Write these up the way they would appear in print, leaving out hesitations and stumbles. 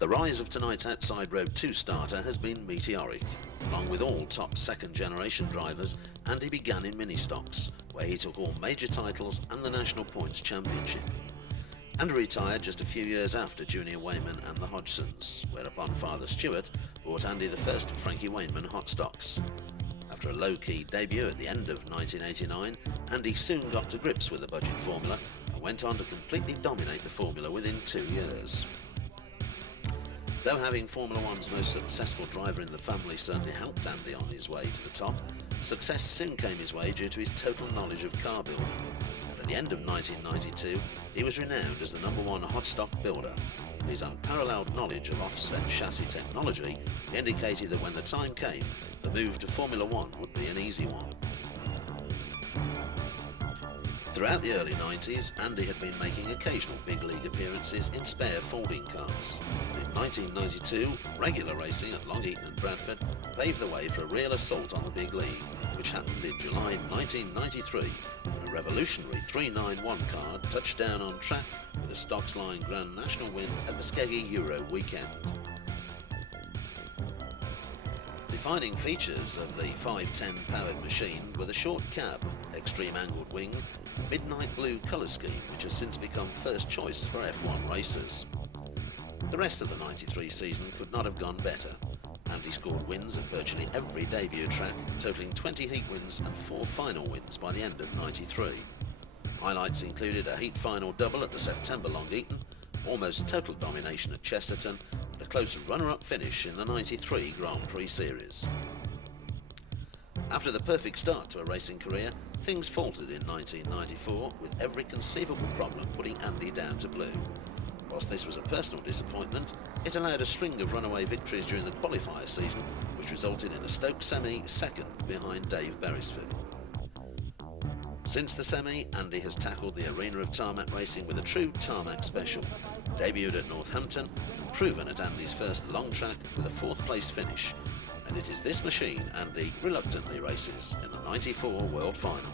The rise of tonight's outside road 2 starter has been meteoric. Along with all top second generation drivers, Andy began in mini stocks, where he took all major titles and the National Points Championship. And retired just a few years after Junior Wayman and the Hodgsons, whereupon Father Stewart bought Andy the first of Frankie Wayman hot stocks. After a low-key debut at the end of 1989, Andy soon got to grips with the budget formula and went on to completely dominate the formula within 2 years. Though having Formula One's most successful driver in the family certainly helped Andy on his way to the top, success soon came his way due to his total knowledge of car building. At the end of 1992, he was renowned as the #1 hot stock builder. His unparalleled knowledge of offset chassis technology indicated that when the time came, the move to Formula One would be an easy one. Throughout the early 90s, Andy had been making occasional big league appearances in spare folding cars. In 1992, regular racing at Long Eaton and Bradford paved the way for a real assault on the big league, which happened in July 1993 when a revolutionary 391 car touched down on track with a Stocks Line Grand National win at the Skeggy Euro weekend. Defining features of the 510 powered machine were the short cab, extreme angled wing, midnight blue colour scheme, which has since become first choice for F1 racers. The rest of the 93 season could not have gone better. Andy scored wins at virtually every debut track, totalling 20 heat wins and 4 final wins by the end of 93. Highlights included a heat final double at the September Long Eaton, almost total domination at Chesterton, and a close runner-up finish in the 93 Grand Prix Series. After the perfect start to a racing career, things faltered in 1994, with every conceivable problem putting Andy down to blue. Whilst this was a personal disappointment, it allowed a string of runaway victories during the qualifier season, which resulted in a Stoke semi second behind Dave Beresford. Since the semi, Andy has tackled the arena of tarmac racing with a true tarmac special, debuted at Northampton and proven at Andy's first long track with a 4th place finish. And it is this machine Andy reluctantly races in the 94 World Final.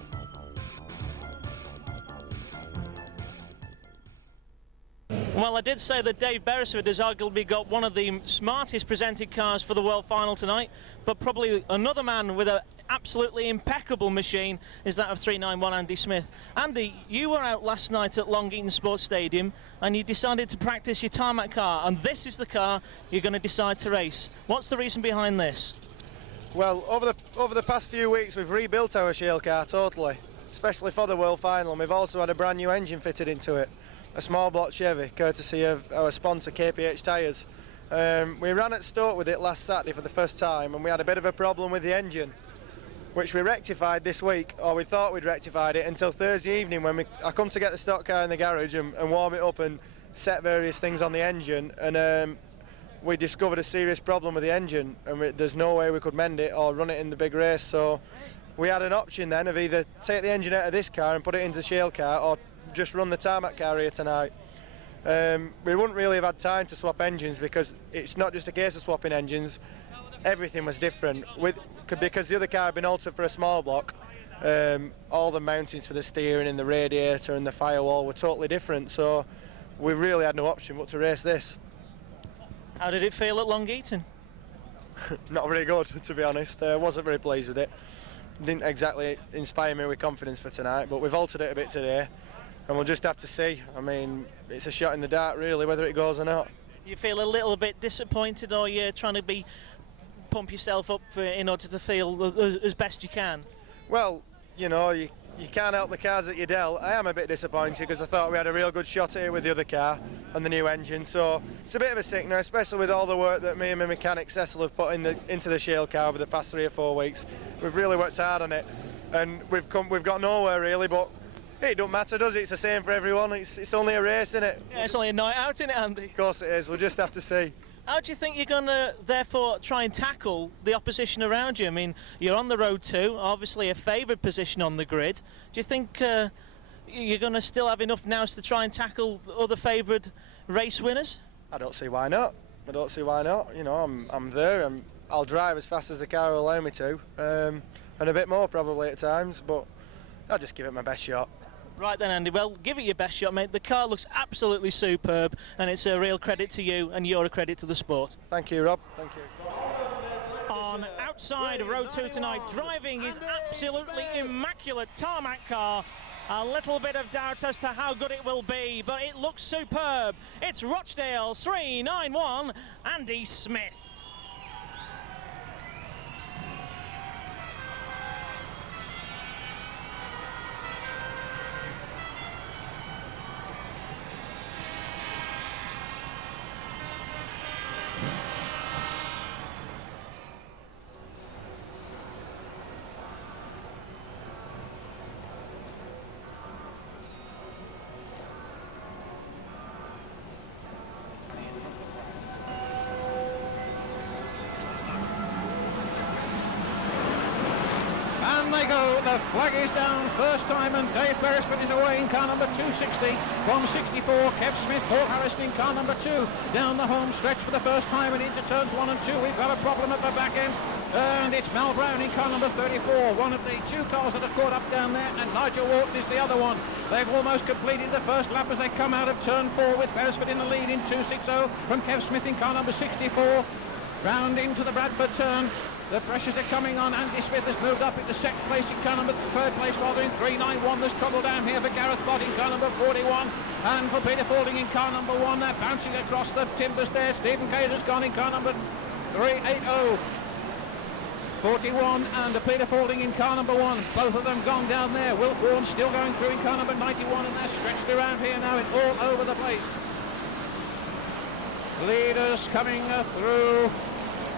Well, I did say that Dave Beresford has arguably got one of the smartest presented cars for the World Final tonight, but probably another man with an absolutely impeccable machine is that of 391 Andy Smith. Andy, you were out last night at Long Eaton Sports Stadium and you decided to practice your tarmac car, and this is the car you're going to decide to race. What's the reason behind this? Well, over the past few weeks we've rebuilt our shale car totally, especially for the World Final, and we've also had a brand new engine fitted into it. A small block Chevy, courtesy of our sponsor KPH Tyres. We ran at Stoke with it last Saturday for the first time, and we had a bit of a problem with the engine, which we rectified this week, or we thought we'd rectified it, until Thursday evening when I come to get the stock car in the garage and warm it up and set various things on the engine, and we discovered a serious problem with the engine, and there's no way we could mend it or run it in the big race. So we had an option then of either take the engine out of this car and put it into the shale car, or just run the tarmac car here tonight. We wouldn't really have had time to swap engines, because it's not just a case of swapping engines. Everything was different because the other car had been altered for a small block. All the mountings for the steering and the radiator and the firewall were totally different, so we really had no option but to race this. How did it feel at Long Eaton? Not very good, to be honest. Wasn't very pleased with it. Didn't exactly inspire me with confidence for tonight, but we've altered it a bit today, and we'll just have to see. I mean, it's a shot in the dark really whether it goes or not. You feel a little bit disappointed, or you're trying to pump yourself up in order to feel as best you can? Well, you know, you can't help the cars that you dealt. I am a bit disappointed because I thought we had a real good shot here with the other car and the new engine, so it's a bit of a sickener, especially with all the work that me and my mechanic Cecil have put into the shale car over the past 3 or 4 weeks. We've really worked hard on it, and we've got nowhere really, but it don't matter, does it? It's the same for everyone. It's only a race, isn't it? Yeah, it's only a night out, isn't it, Andy? Of course it is. We'll just have to see. How do you think you're going to, therefore, try and tackle the opposition around you? I mean, you're on the road too, obviously a favoured position on the grid. Do you think you're going to still have enough nous to try and tackle other favoured race winners? I don't see why not. I don't see why not. You know, I'm there. I'll drive as fast as the car will allow me to, and a bit more probably at times, but I'll just give it my best shot. Right then, Andy, well, give it your best shot, mate. The car looks absolutely superb, and it's a real credit to you, and you're a credit to the sport. Thank you, Rob. Thank you. On outside Row 2 tonight, driving his absolutely immaculate tarmac car. A little bit of doubt as to how good it will be, but it looks superb. It's Rochdale 391, Andy Smith. And they go, the flag is down, first time, and Dave Beresford is away in car number 260. From 64, Kev Smith, Paul Harrison in car number 2. Down the home stretch for the first time and into turns 1 and 2. We've got a problem at the back end. And it's Mal Brown in car number 34, one of the 2 cars that are caught up down there, and Nigel Walton is the other one. They've almost completed the first lap as they come out of turn 4 with Beresford in the lead in 260 from Kev Smith in car number 64. Round into the Bradford turn. The pressures are coming on. Andy Smith has moved up into second place in car number, third place rather, in 391. There's trouble down here for Gareth Bott in car number 41. And for Peter Faulding in car number 1. They're bouncing across the timbers there. Stephen Kayser's gone in car number 380. 41 and Peter Faulding in car number 1. Both of them gone down there. Wilf Warren still going through in car number 91, and they're stretched around here now in all over the place. Leaders coming through.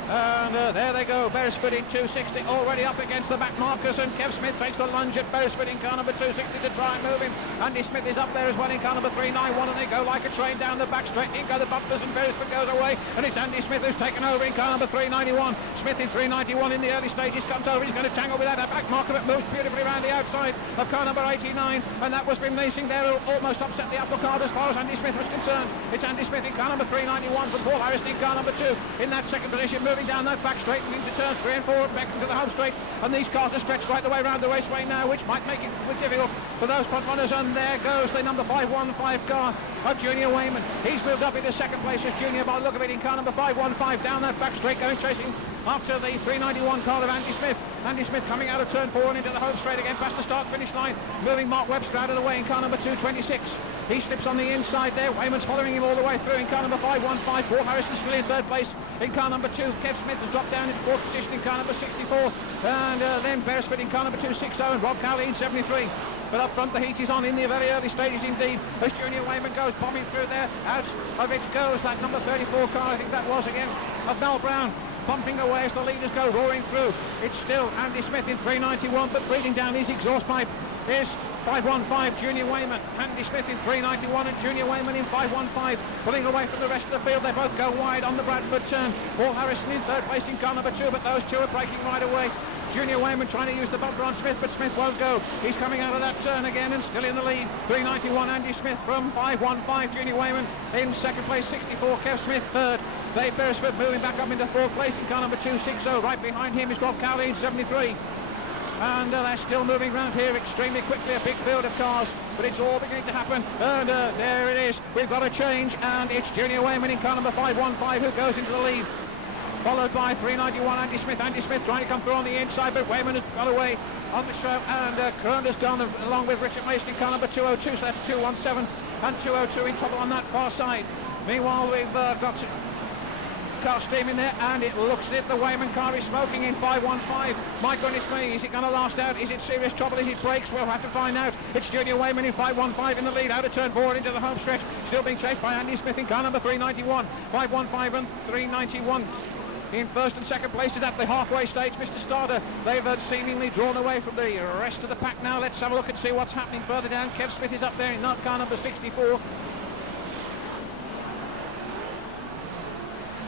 And there they go, Beresford in 260, already up against the back markers, and Kev Smith takes the lunge at Beresford in car number 260 to try and move him. Andy Smith is up there as well in car number 391, and they go like a train down the back straight. In go the bumpers, and Beresford goes away, and it's Andy Smith who's taken over in car number 391. Smith in 391 in the early stages comes over, he's going to tangle with that back marker, but moves beautifully around the outside of car number 89, and that was been racing there, almost upset the apple cart as far as Andy Smith was concerned. It's Andy Smith in car number 391 from Paul Harrison in car number 2 in that second position, moving down that back straight and into turns 3 and 4 back into the home straight, and these cars are stretched right the way around the raceway now, which might make it difficult for those front runners. And there goes the number 515 car of Junior Wayman. He's moved up into second place as Junior by the look of it in car number 515 down that back straight, going chasing after the 391 car of Andy Smith. Andy Smith coming out of turn 4 and into the home straight again past the start finish line, moving Mark Webster out of the way in car number 226. He slips on the inside there. Wayman's following him all the way through in car number 515. Paul Harrison still in third place in car number 2. Kev Smith has dropped down into fourth position in car number 64. And then Beresford in car number 260 and Rob Cowley in 73. But up front the heat is on in the very early stages indeed as Junior Wayman goes bombing through there. Out of it goes that number 34 car, I think that was again, of Mel Brown, pumping away as the leaders go roaring through. It's still Andy Smith in 391, but breathing down his exhaust pipe is 515 Junior Wayman. Andy Smith in 391 and Junior Wayman in 515, pulling away from the rest of the field. They both go wide on the Bradford turn. Paul Harrison in third place in car number 2, but those two are breaking right away. Junior Wayman trying to use the bumper on Smith, but Smith won't go. He's coming out of that turn again and still in the lead. 391 Andy Smith from 515 Junior Wayman in second place. 64 Kev Smith third. Dave Beresford moving back up into fourth place in car number 260. Right behind him is Rob Cowley in 73. And they're still moving around here extremely quickly, a big field of cars, but it's all beginning to happen. And there it is, we've got a change, and it's Junior Wayman in car number 515 who goes into the lead, followed by 391 Andy Smith. Andy Smith trying to come through on the inside, but Wayman has got away on the show, and Coronder's gone along with Richard Mason in car number 202, so that's 217 and 202 in trouble on that far side. Meanwhile, we've got car steam in there, and it looks as if the Wayman car is smoking in 515. My goodness me, is it going to last out? Is it serious trouble? Is it brakes? We'll have to find out. It's Junior Wayman in 515 in the lead, out of turn 4 into the home stretch, still being chased by Andy Smith in car number 391. 515 and 391 in first and second places at the halfway stage. Mr. Starter, they've seemingly drawn away from the rest of the pack now. Let's have a look and see what's happening further down. Kev Smith is up there in car number 64.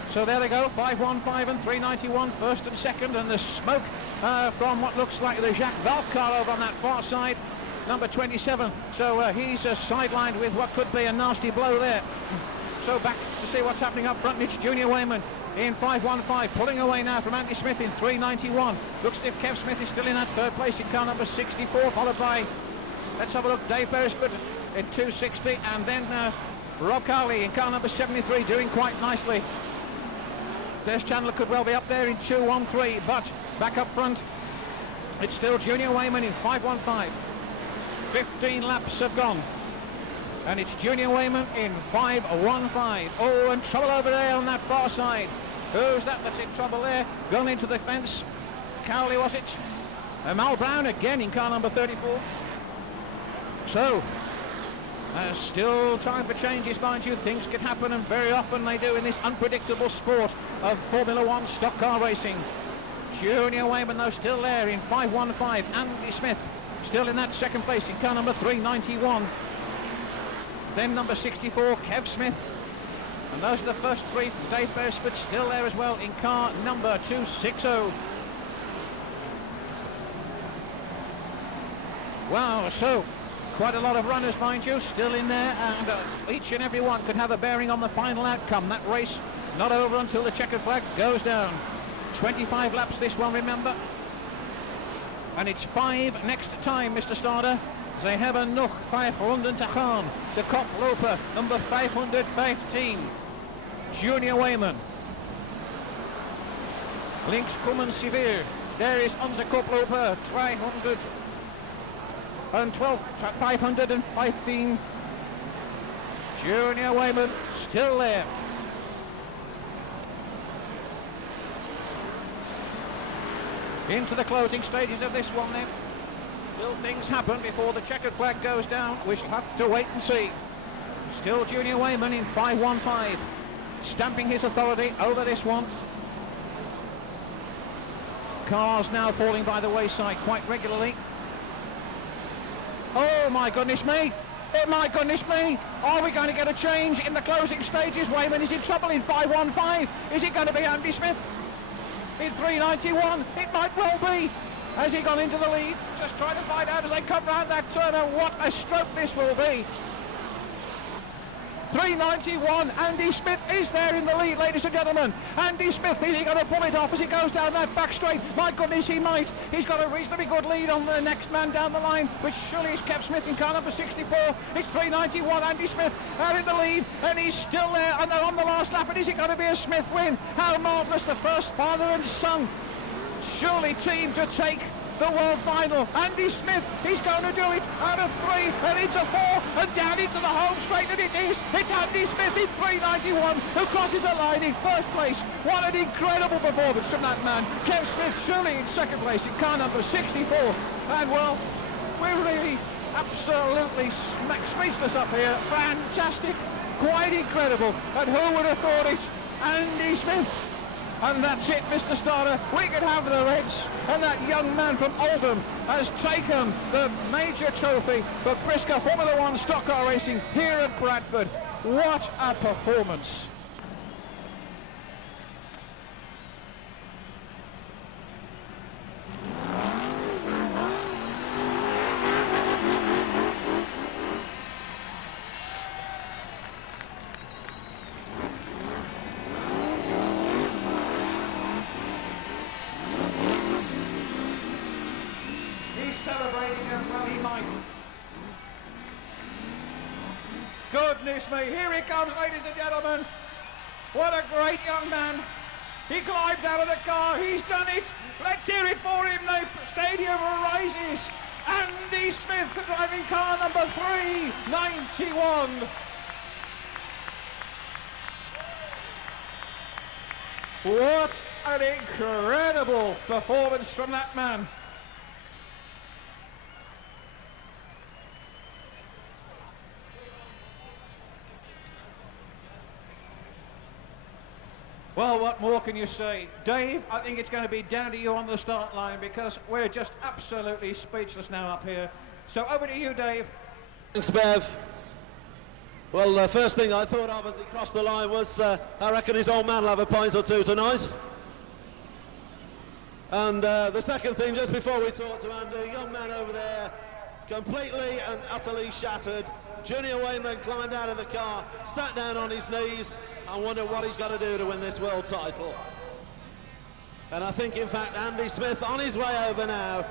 So there they go, 515 and 391, first and second, and the smoke from what looks like the Jacques Valk car over on that far side, number 27. So he's sidelined with what could be a nasty blow there. So back to see what's happening up front, and it's Junior Wayman in 515, pulling away now from Andy Smith in 391. Looks as if Kev Smith is still in that third place in car number 64, followed by Let's have a look. Dave Beresford in 260, and then Rob Cowley in car number 73 doing quite nicely. Des Chandler could well be up there in 213, but back up front, it's still Junior Wayman in 515. 15 laps have gone, and it's Junior Wayman in 515. Oh, and trouble over there on that far side. Who's that that's in trouble there? Gone into the fence. Cowley, was it? Mal Brown again in car number 34. So, still time for changes, mind you. Things could happen, and very often they do in this unpredictable sport of Formula One stock car racing. Junior Wayman, though, still there in 515. Andy Smith still in that second place in car number 391. Then number 64, Kev Smith. And those are the first three from Dave Beresford, still there as well in car number 260. Wow, so quite a lot of runners, mind you, still in there, and each and every one could have a bearing on the final outcome. That race not over until the checkered flag goes down. 25 laps this one, remember, and it's 5 next time, Mr. Starter. They have a noch 500 te gaan. De koploper, number 515, Junior Wayman. Links kommen sie weer. There is onze koploper, 515. Junior Wayman still there. Into the closing stages of this one then. Will things happen before the checkered flag goes down? We shall have to wait and see. Still Junior Wayman in 515, stamping his authority over this one. Cars now falling by the wayside quite regularly. Oh my goodness me! Oh my goodness me! Are we going to get a change in the closing stages? Wayman is in trouble in 515. Is it going to be Andy Smith in 391? It might well be. Has he gone into the lead? Just trying to find out as they come round that turn, and what a stroke this will be. 391, Andy Smith is there in the lead, ladies and gentlemen. Andy Smith, is he going to pull it off as he goes down that back straight? My goodness, he might. He's got a reasonably good lead on the next man down the line, which surely is Kev Smith in car number 64. It's 391, Andy Smith out in the lead, and he's still there, and they're on the last lap, and is it going to be a Smith win? How marvellous, the first father and son, surely team to take the world final. Andy Smith, he's going to do it out of 3 and into 4 and down into the home straight, and it's Andy Smith in 391 who crosses the line in first place. What an incredible performance from that man. Kev Smith surely in second place in car number 64, and well, we're really absolutely speechless up here. Fantastic, quite incredible, and who would have thought it? Andy Smith. And that's it, Mr. Starter. We could have the Reds, and that young man from Oldham has taken the major trophy for BriSCA Formula One stock car racing here at Bradford. What a performance! Goodness me, here he comes, ladies and gentlemen. What a great young man. He climbs out of the car, he's done it. Let's hear it for him, the stadium rises. Andy Smith driving car number 391. What an incredible performance from that man. Well, what more can you say? Dave, I think it's going to be down to you on the start line, because we're just absolutely speechless now up here. So over to you, Dave. Thanks, Bev. Well, the first thing I thought of as he crossed the line was, I reckon his old man will have a pint or two tonight. And the second thing, just before we talk to Andy, young man over there, completely and utterly shattered. Junior Wayman climbed out of the car, sat down on his knees, and wondered what he's got to do to win this world title. And I think, in fact, Andy Smith on his way over now,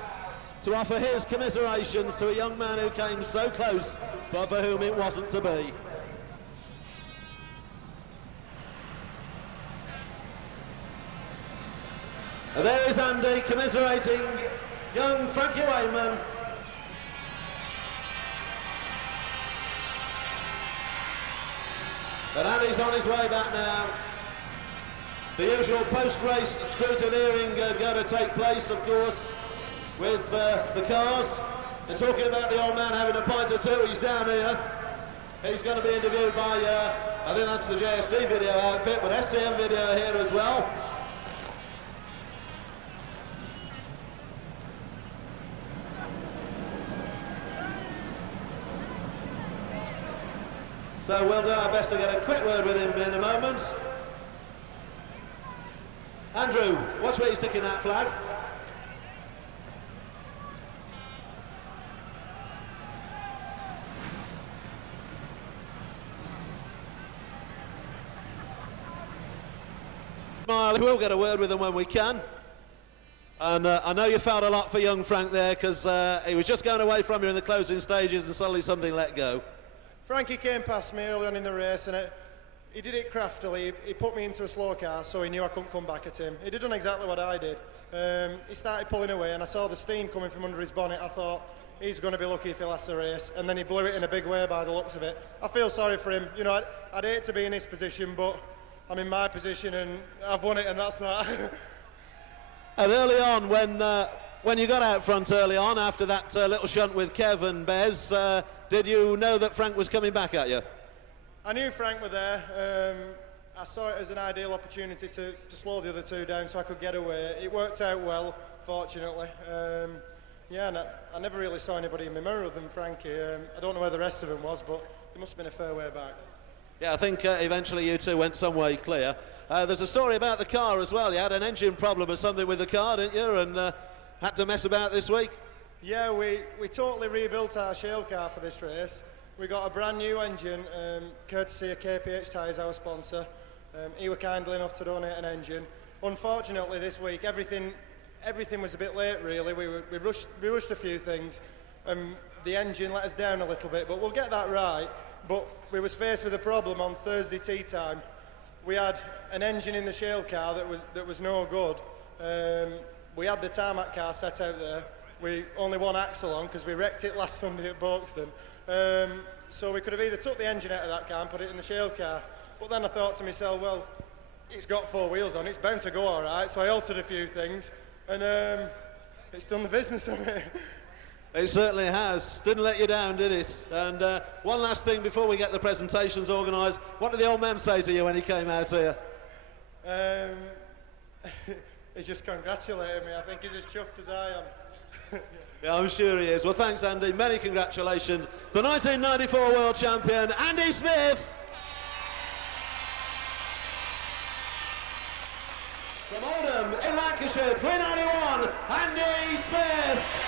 to offer his commiserations to a young man who came so close, but for whom it wasn't to be. And there is Andy commiserating young Frankie Wayman. But Andy's on his way back now. The usual post-race scrutineering going to take place, of course, with the cars. And talking about the old man having a pint or two, he's down here. He's going to be interviewed by, I think that's the JSD video outfit, but SCM video here as well. So we'll do our best to get a quick word with him in a moment. Andrew, watch where he's sticking that flag. We'll get a word with him when we can. And I know you felt a lot for young Frank there, because he was just going away from you in the closing stages and suddenly something let go. Frankie came past me early on in the race, and he did it craftily. He put me into a slow car, so he knew I couldn't come back at him. He did exactly what I did. He started pulling away, and I saw the steam coming from under his bonnet. I thought, he's going to be lucky if he lasts the race. And then he blew it in a big way by the looks of it. I feel sorry for him. You know, I'd hate to be in his position, but I'm in my position, and I've won it, and that's that. And early on, when you got out front early on, after that little shunt with Kev and Bez, did you know that Frank was coming back at you? I knew Frank was there. I saw it as an ideal opportunity to slow the other two down so I could get away. It worked out well, fortunately. Yeah, and I never really saw anybody in my mirror other than Frankie. I don't know where the rest of them was, but it must have been a fair way back. Yeah, I think eventually you two went some way clear. There's a story about the car as well. You had an engine problem or something with the car, didn't you? And had to mess about this week? Yeah, we totally rebuilt our shale car for this race. We got a brand new engine, courtesy of KPH Tyres, our sponsor. He was kindly enough to donate an engine. Unfortunately, this week everything was a bit late. Really, we rushed a few things. The engine let us down a little bit, but we'll get that right. But we was faced with a problem on Thursday tea time. We had an engine in the shale car that was no good. We had the tarmac car set out there. We only one axle on because we wrecked it last Sunday at Folkestone. So we could have either took the engine out of that car and put it in the shale car. But then I thought to myself, well, it's got 4 wheels on, it's bound to go all right. So I altered a few things, and it's done the business, hasn't it? It certainly has. Didn't let you down, did it? And one last thing before we get the presentations organised. What did the old man say to you when he came out here? He just congratulated me. I think he's as chuffed as I am. Yeah, I'm sure he is. Well, thanks, Andy. Many congratulations. The 1994 World Champion, Andy Smith. From Podium in Lancashire, 391, Andy Smith.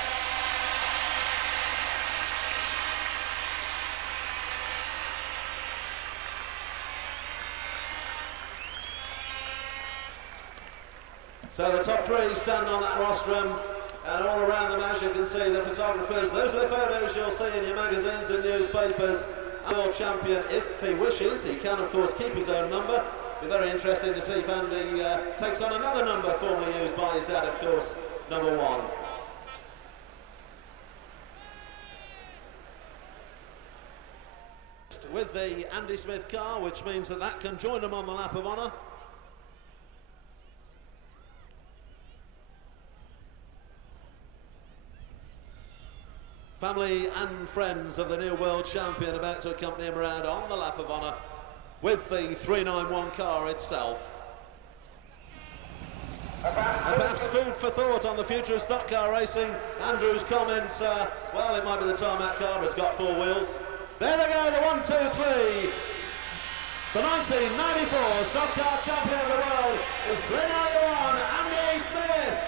So the top 3 stand on that rostrum, and all around them, as you can see, the photographers. Those are the photos you'll see in your magazines and newspapers. World champion, if he wishes, he can of course keep his own number. Be very interesting to see if Andy takes on another number formerly used by his dad, of course, number 1. With the Andy Smith car, which means that can join them on the lap of honour. Family and friends of the new world champion about to accompany him around on the lap of honour with the 391 car itself. And perhaps food for thought on the future of stock car racing. Andrew's comments, well, it might be the tarmac car, it's got 4 wheels. There they go, the 1, 2, 3. The 1994 stock car champion of the world is 391, Andy Smith.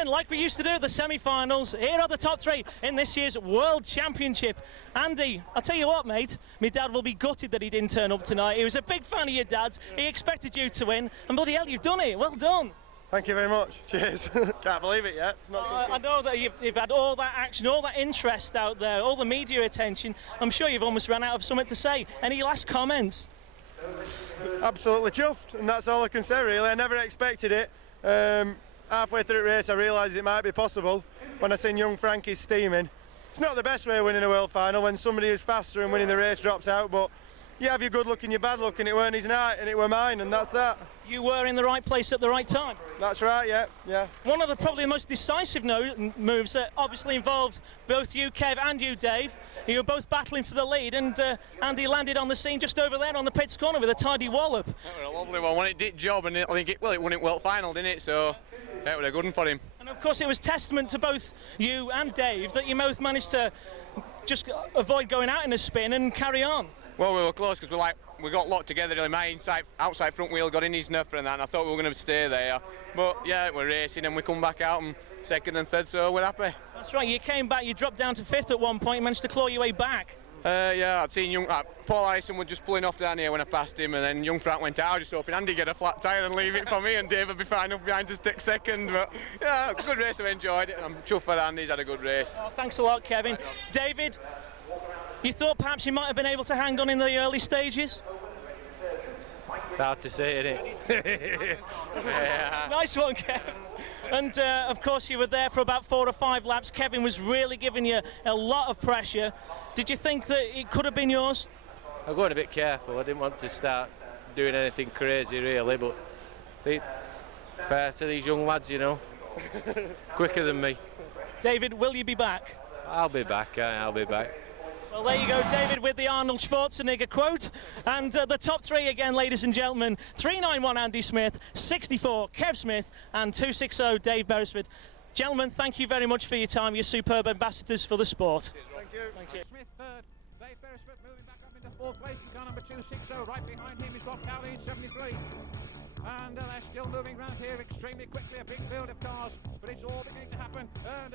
then, like we used to do at the semi-finals, here are the top three in this year's World Championship. Andy, I'll tell you what, mate, my dad will be gutted that he didn't turn up tonight. He was a big fan of your dad's. He expected you to win, and bloody hell, you've done it. Well done. Thank you very much. Cheers. Can't believe it yet. It's not I know that you've had all that action, all that interest out there, all the media attention. I'm sure you've almost run out of something to say. Any last comments? Absolutely chuffed, and that's all I can say really. I never expected it. Halfway through the race I realised it might be possible when I seen young Frankie steaming. It's not the best way of winning a world final when somebody is faster and winning the race drops out, but you have your good luck and your bad luck, and it weren't his night and it were mine, and that's that. You were in the right place at the right time. That's right, yeah. One of the probably the most decisive moves that obviously involved both you, Kev, and you, Dave. You were both battling for the lead, and Andy landed on the scene just over there on the pits corner with a tidy wallop. That was a lovely one. When it did job, and I think it won it world final, didn't it? So that was a good one for him. And of course, it was testament to both you and Dave that you both managed to just avoid going out in a spin and carry on. Well, we were close because we got locked together. Really, my outside front wheel got in his nuffer and that, and I thought we were going to stay there. But yeah, we're racing and we come back out and second and third, so we're happy. That's right. You came back. You dropped down to fifth at one point. You managed to claw your way back. Yeah, I'd seen Paul Harrison was just pulling off down here when I passed him, and then young Frank went out. I was just hoping Andy get a flat tyre and leave it for me, and Dave would be fine up behind to take second. But yeah, good race. I've enjoyed it, and I'm chuffed for Andy. He's had a good race. Oh, thanks a lot, Kevin. David, you thought perhaps you might have been able to hang on in the early stages? It's hard to say, isn't it? Yeah. Nice one, Kevin. And of course, you were there for about 4 or 5 laps. Kevin was really giving you a lot of pressure. Did you think that it could have been yours? I'm going a bit careful. I didn't want to start doing anything crazy, really, but I think fair to these young lads, you know, quicker than me. David, will you be back? I'll be back. I'll be back. Well, there you go, David, with the Arnold Schwarzenegger quote. And the top three again, ladies and gentlemen. 391 Andy Smith, 64 Kev Smith, and 260 Dave Beresford. Gentlemen, thank you very much for your time. You're superb ambassadors for the sport. Thank you. Thank you. Smith third, Dave Beresford moving back up into fourth place in car number 260. Right behind him is Rob Cowley in 73. And they're still moving around here extremely quickly, a big field of cars, but it's all beginning to happen. And